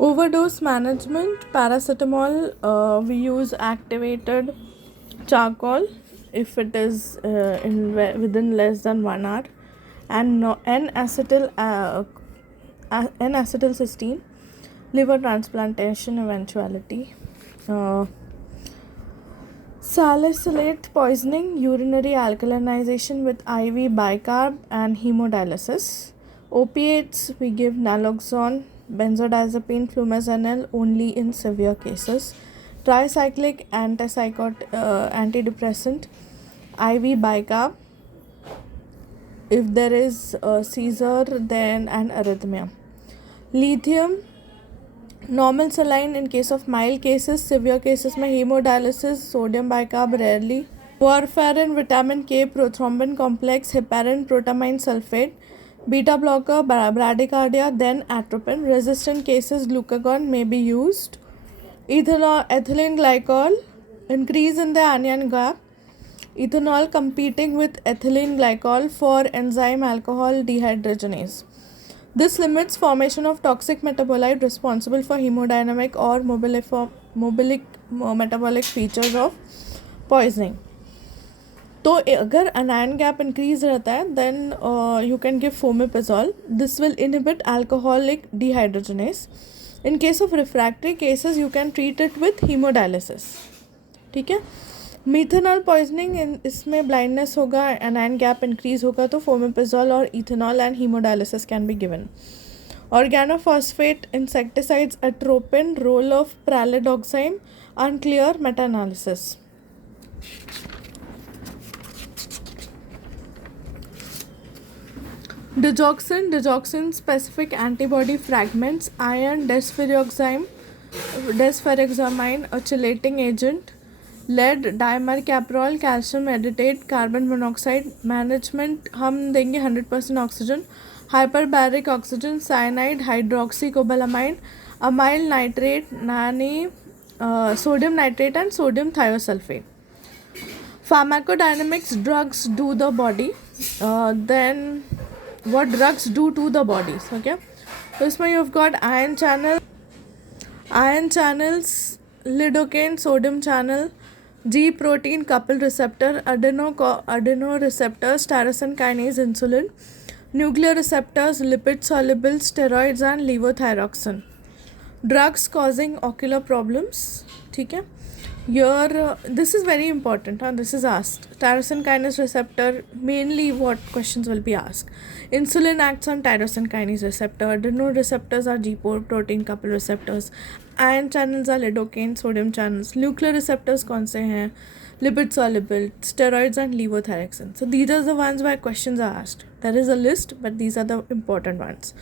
Overdose management, paracetamol, we use activated charcoal if it is within less than 1 hour, and N-acetylcysteine, liver transplantation eventuality. Salicylate poisoning, urinary alkalinization with IV bicarb and hemodialysis. Opiates, we give naloxone, benzodiazepine, flumazenil only in severe cases. Tricyclic antidepressant, IV bicarb if there is a seizure then an arrhythmia. Lithium, normal saline in case of mild cases, severe cases mein hemodialysis, sodium bicarb rarely. Warfarin, vitamin K, prothrombin complex, heparin, protamine sulfate, beta blocker, bradycardia, then atropine. Resistant cases, glucagon may be used. Ethylene glycol, increase in the anion gap. Ethanol competing with ethylene glycol for enzyme alcohol dehydrogenase. This limits formation of toxic metabolite responsible for hemodynamic or metabolic features of poisoning. तो अगर anion gap increase रहता है then you can give fomepizole. This will inhibit alcoholic dehydrogenase. In case of refractory cases you can treat it with hemodialysis. ठीक है. Methanol poisoning, इसमें blindness होगा, anion gap increase होगा, तो फोमेपिजोल और ethanol and hemodialysis can be given. Organophosphate insecticides, atropine, role of pralidoxime, unclear, meta-analysis. Digoxin specific antibody fragments, iron, desferrioxamine, a chelating agent. Lead, dimercaprol, calcium edetate, carbon monoxide. Management हम देंगे 100% oxygen, hyperbaric oxygen, cyanide, hydroxy cobalamide, amyl nitrate, sodium nitrate and sodium thiosulphate. Pharmacodynamics, drugs do the body, then what drugs do to the body. Okay, तो इसमें you have got ion channels, lidocaine, sodium channel, G protein couple receptor, adeno receptors, tyrosine kinase, insulin, nuclear receptors, lipid soluble, steroids and levothyroxine. Drugs causing ocular problems. ठीक है. Here this is very important. This is asked. Tyrosine kinase receptor, mainly what questions will be asked. Insulin acts on tyrosine kinase receptor. Adeno receptors are G protein couple receptors. Ion channels are lidocaine, sodium channels. Nuclear receptors कौन से हैं? Lipid soluble, steroids and levothyroxine. So these are the ones where questions are asked. There is a list, but these are the important ones.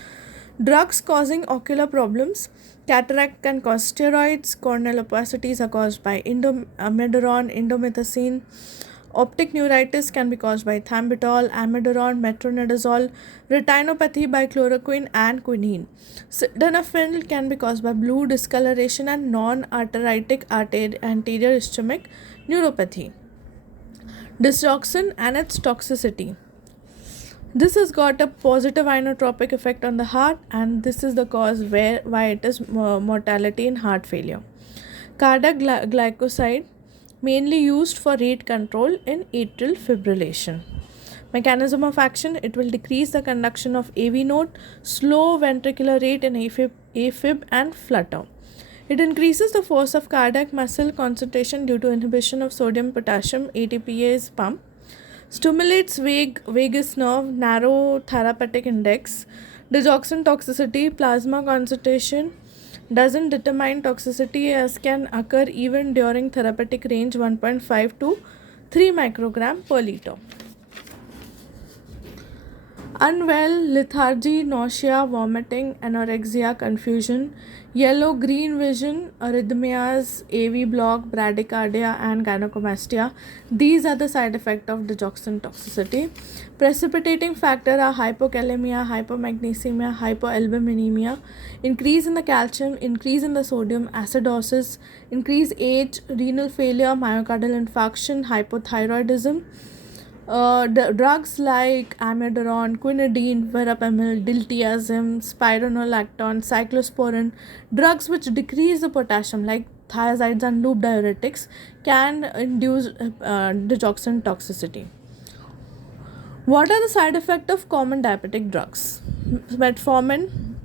Drugs causing ocular problems. Cataract can cause steroids. Corneal opacities are caused by amiodarone, indomethacin. Optic neuritis can be caused by thiambital, amiodarone, metronidazole. Retinopathy by chloroquine and quinine. Sildenafil can be caused by blue discoloration and non-arteritic anterior ischemic neuropathy. Digoxin and its toxicity. This has got a positive inotropic effect on the heart, and this is the cause why it is mortality in heart failure. Cardiac glycoside, mainly used for rate control in atrial fibrillation. Mechanism of action, it will decrease the conduction of AV node, slow ventricular rate in AFib and flutter. It increases the force of cardiac muscle concentration due to inhibition of sodium potassium ATPase pump. Stimulates vagus nerve, narrow therapeutic index. Digoxin toxicity, plasma concentration doesn't determine toxicity as can occur even during therapeutic range 1.5 to 3 microgram per liter. Unwell, lethargy, nausea, vomiting, anorexia, confusion, yellow-green vision, arrhythmias, AV block, bradycardia and gynecomastia. These are the side effects of digoxin toxicity. Precipitating factor are hypokalemia, hypomagnesemia, hypoalbuminemia, increase in the calcium, increase in the sodium, acidosis, increased age, renal failure, myocardial infarction, hypothyroidism. Drugs like amiodarone, quinidine, verapamil, diltiazem, spironolactone, cyclosporin, drugs which decrease the potassium like thiazides and loop diuretics can induce digoxin toxicity. What are the side effects of common diabetic drugs? Metformin,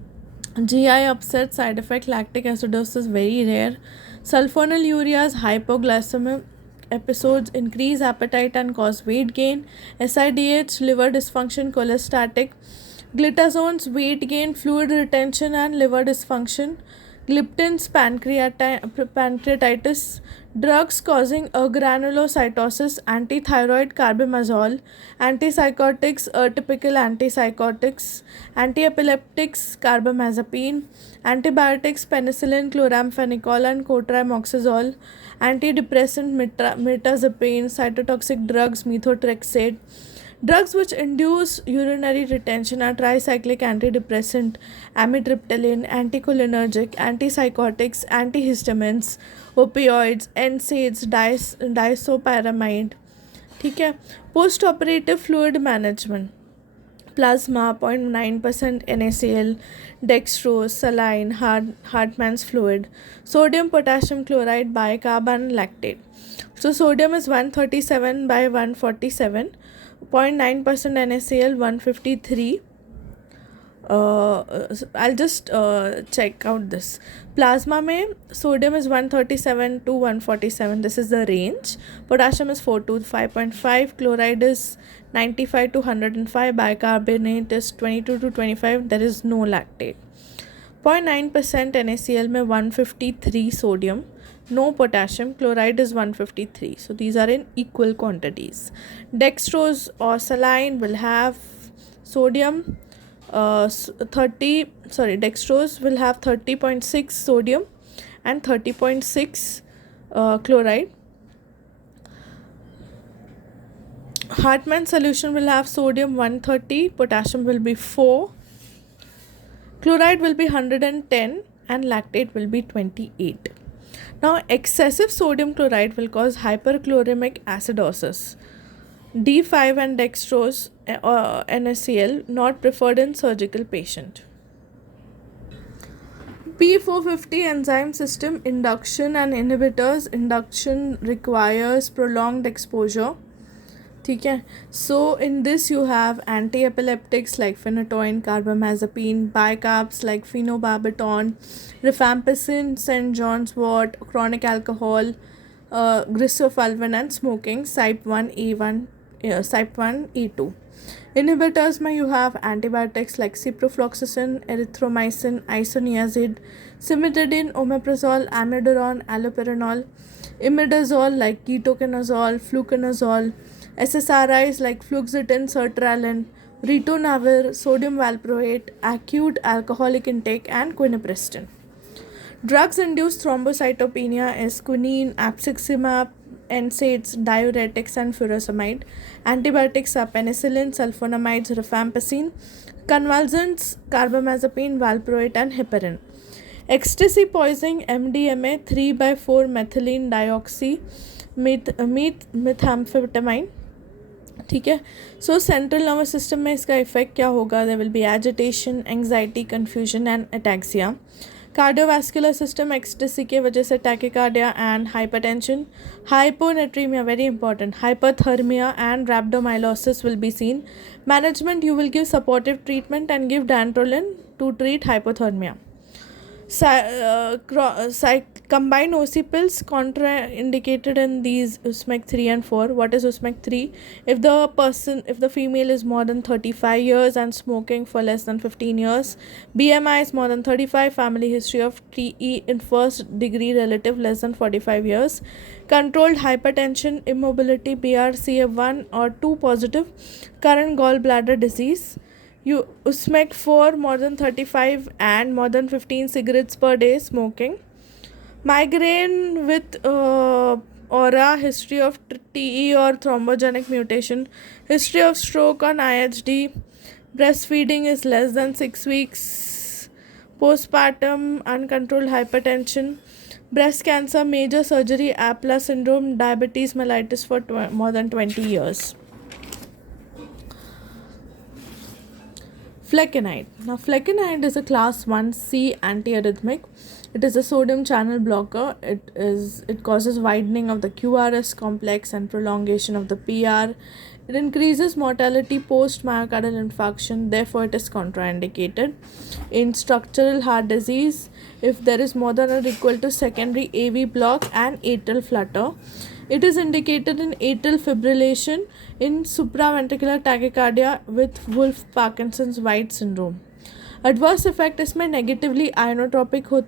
GI upset side effect, lactic acidosis very rare. Sulfonylureas, hypoglycemic episodes, increase appetite and cause weight gain. SIDH, liver dysfunction, cholestatic. Glitazones, weight gain, fluid retention and liver dysfunction. Gliptins, pancreatitis. Drugs causing agranulocytosis, antithyroid, carbimazole. Antipsychotics, atypical antipsychotics. Antiepileptics, carbamazepine. Antibiotics, penicillin, chloramphenicol and cotrimoxazole. Antidepressant, mirtazapine. Cytotoxic drugs, methotrexate. Drugs which induce urinary retention are tricyclic antidepressant, amitriptyline, anticholinergic, antipsychotics, antihistamines, opioids, NSAIDs, disopyramide. ठीक है. Post operative fluid management, plasma 0.9% NaCl, dextrose, saline, Hartmann's fluid, sodium potassium chloride, bicarb and lactate. So sodium is 137 by 147, 0.9% NaCl 153. I'll just check out this. Plasma में sodium is 137 to 147. This is the range. Potassium is 4 to 5.5. Chloride is 95 to 105. Bicarbonate is 22 to 25. There is no lactate. 0.9% NaCl में 153 sodium. No potassium. Chloride is 153. So these are in equal quantities. Dextrose or saline will have sodium dextrose will have 30.6 sodium and 30.6 chloride. Hartmann solution will have sodium 130, potassium will be 4, chloride will be 110 and lactate will be 28. Now excessive sodium chloride will cause hyperchloremic acidosis. D5 and dextrose NaCl not preferred in surgical patient. P450 enzyme system induction and inhibitors. Induction requires prolonged exposure. ठीक है. So in this you have anti-epileptics like phenytoin, carbamazepine, bicarbs like phenobarbital, rifampicin, St. John's wort, chronic alcohol, grisofulvin and smoking, CYP1A1, CYP1A2. Inhibitors में you have antibiotics like ciprofloxacin, erythromycin, isoniazid, cimetidine, omeprazole, amiodarone, allopurinol, imidazole like ketoconazole, fluconazole, SSRIs like fluoxetine, sertraline, ritonavir, sodium valproate, acute alcoholic intake and quinaprestin. Drugs induce thrombocytopenia is quinine, abciximab, NSAIDs, diuretics and furosemide. Antibiotics are penicillin, sulfonamides, rifampicin. Convulsants, carbamazepine, valproate and heparin. Ecstasy poisoning, MDMA, 3/4 methylene dioxy, methamphetamine. ठीक है. सो central nervous system में इसका effect क्या होगा? There will be agitation, anxiety, confusion and ataxia. Cardiovascular system ecstasy के वजह से tachycardia and hypertension. Hyponatraemia very important. Hyperthermia and rhabdomyolysis will be seen. Management you will give supportive treatment and give dantrolene to treat hypothermia. Combined OC pills contraindicated in these USMEC 3 and 4. What is USMEC 3? If the female is more than 35 years and smoking for less than 15 years, BMI is more than 35, family history of TE in first degree relative less than 45 years, controlled hypertension, immobility, BRCA1 or 2 positive, current gallbladder disease. USMEC 4 more than 35 and more than 15 cigarettes per day smoking. Migraine with aura, history of TE or thrombogenic mutation, history of stroke on IHD, breastfeeding is less than 6 weeks, postpartum uncontrolled hypertension, breast cancer, major surgery, APLA syndrome, diabetes mellitus for more than 20 years. Flecainide. Now, flecainide is a class 1C antiarrhythmic. It is a sodium channel blocker. It causes widening of the QRS complex and prolongation of the PR. It increases mortality post myocardial infarction. Therefore, it is contraindicated in structural heart disease if there is more than or equal to secondary AV block and atrial flutter. It is indicated in atrial fibrillation in supraventricular tachycardia with Wolff-Parkinson's White syndrome. Adverse effect इसमें negatively ionotropic होता